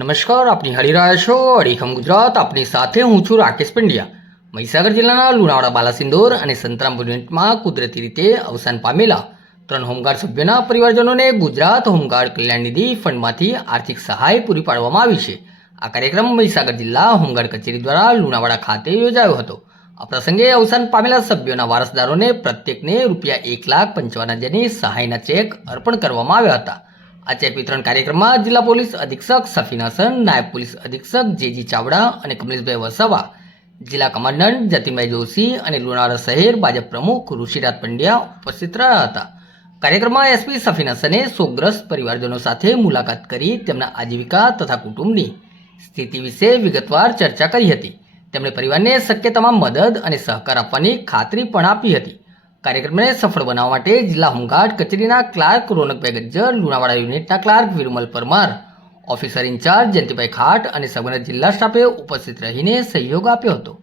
નમસ્કાર, આપની હરી રહ્યા છો અડીખમ ગુજરાત, આપની સાથે હું છું રાકેશ પંડ્યા. મહીસાગર જિલ્લાના લુણાવાડા, બાલાસિંદોર અને સંતરામપુર યુનિટમાં કુદરતી રીતે અવસાન પામેલા ત્રણ હોમગાર્ડ સભ્યોના પરિવારજનોને ગુજરાત હોમગાર્ડ કલ્યાણ નિધિ ફંડમાંથી આર્થિક સહાય પૂરી પાડવામાં આવી છે. આ કાર્યક્રમ મહીસાગર જિલ્લા હોમગાર્ડ કચેરી દ્વારા લુણાવાડા ખાતે યોજાયો હતો. આ પ્રસંગે અવસાન પામેલા સભ્યોના વારસદારોને પ્રત્યેકને રૂપિયા એક લાખ પંચાવન હજારની સહાયના ચેક અર્પણ કરવામાં આવ્યા હતા. આ વિતરણ કાર્યક્રમમાં જિલ્લા પોલીસ અધિક્ષક સફીન હસન નાયબ પોલીસ અધિક્ષક જેજી ચાવડા અને કમલેશભાઈ વસાવા, જિલ્લા કમાન્ડન્ટ જતીનભાઈ જોશી અને લુણાવાડા શહેર ભાજપ પ્રમુખ ઋષિરાજ પંડ્યા ઉપસ્થિત રહ્યા હતા. કાર્યક્રમમાં એસપી સફીન હસને શોકગ્રસ્ત પરિવારજનો સાથે મુલાકાત કરી તેમના આજીવિકા તથા કુટુંબની સ્થિતિ વિશે વિગતવાર ચર્ચા કરી હતી. તેમણે પરિવારને શક્ય તમામ મદદ અને સહકાર આપવાની ખાતરી પણ આપી હતી. કાર્યક્રમને સફળ બનાવવા માટે જિલ્લા હોમગાર્ડ કચેરીના ક્લાર્ક રોનકભાઈ ગજ્જર લુણાવાડા યુનિટના clerk Virumal Parmar, officer in charge Jayantibhai Khat અને સમગ્ર જિલ્લા સ્ટાફે ઉપસ્થિત રહીને સહયોગ આપ્યો હતો.